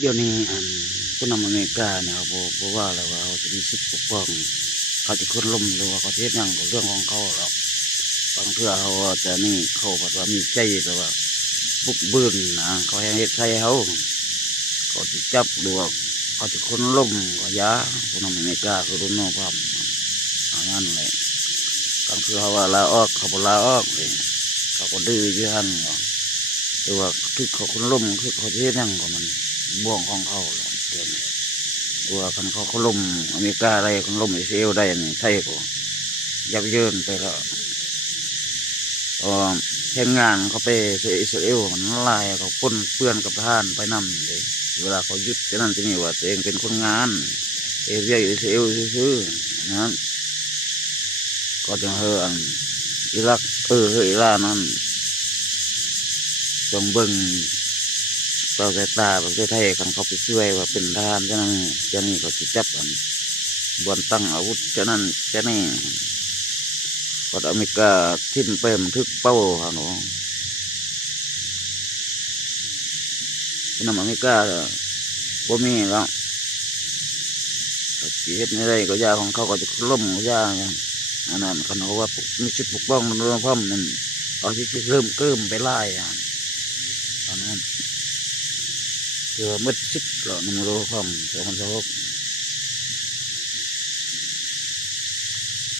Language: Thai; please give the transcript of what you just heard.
เดี๋ยวนี้ผู้นำอเมริกาเนี่ยเขาบอกว่าอะไรว่าเขาจะมีสิทธิปกป้องเขาจะขึ้นล่มหรือว่าเขาจะเฮ็ดหยังกับเรื่องของเขาหรอกบางเทื่อเขาว่าจะนี่เขาแบบว่ามีใจแบบว่าบุกบืนนะเขาให้เฮ็ดใส่เขาจะจับหรือว่าเขาจะค้นล่มก็ยาผู้นำอเมริกาคือรุ่นน้องความเอางั้นเลยบางเทื่อเขาว่าลาออกเขาบ่ลาออกเลยเขาก็ดื้ออยู่หั่นหรือว่าคือเขาค้นล่มคือเขาจะเฮ็ดหยังกับมันบ่วงของเขาแหละเดี๋ยวนี้ ว่าคันเขาล่มอเมริกาอะไรเขาล่มอิสราเอลได้นี่ไทยก็ยับเยินไปแล้วแข่งงานเขาไปอิสราเอลมันลายเขาปนเปื้อนกับทหารไปนำเลยเวลาเขายึดจะนั่นจะนี่ว่าตัวเองเป็นคนงานเรียกอิสราเอลซื้อๆนั้นก็จะเฮออันอิรักอิหร่านนั้นต้องเบิ่งต่อสายตาประเทศไทยกันเขาไปช่วยว่าเป็นทหารจะนั่นจะนี่ก็จะจับอันบวนตั้งอาวุธจะนั่นจะนี่ก็อเมริกาทิ่มไปมันทึกเป้าค่ะหนูนำอเมริกาบ่มีแล้วจีเฮ็ดในไรก็ยาของเขาก็จะล่มก็ยาอันนั้นเขาว่ามีชุดปกป้องมันรวมพร้อมนั่นเอาที่เริ่มเกิมไปไล่ตอนนั้นเจอมืดชิดแล้วมันรวมพร้อม2,16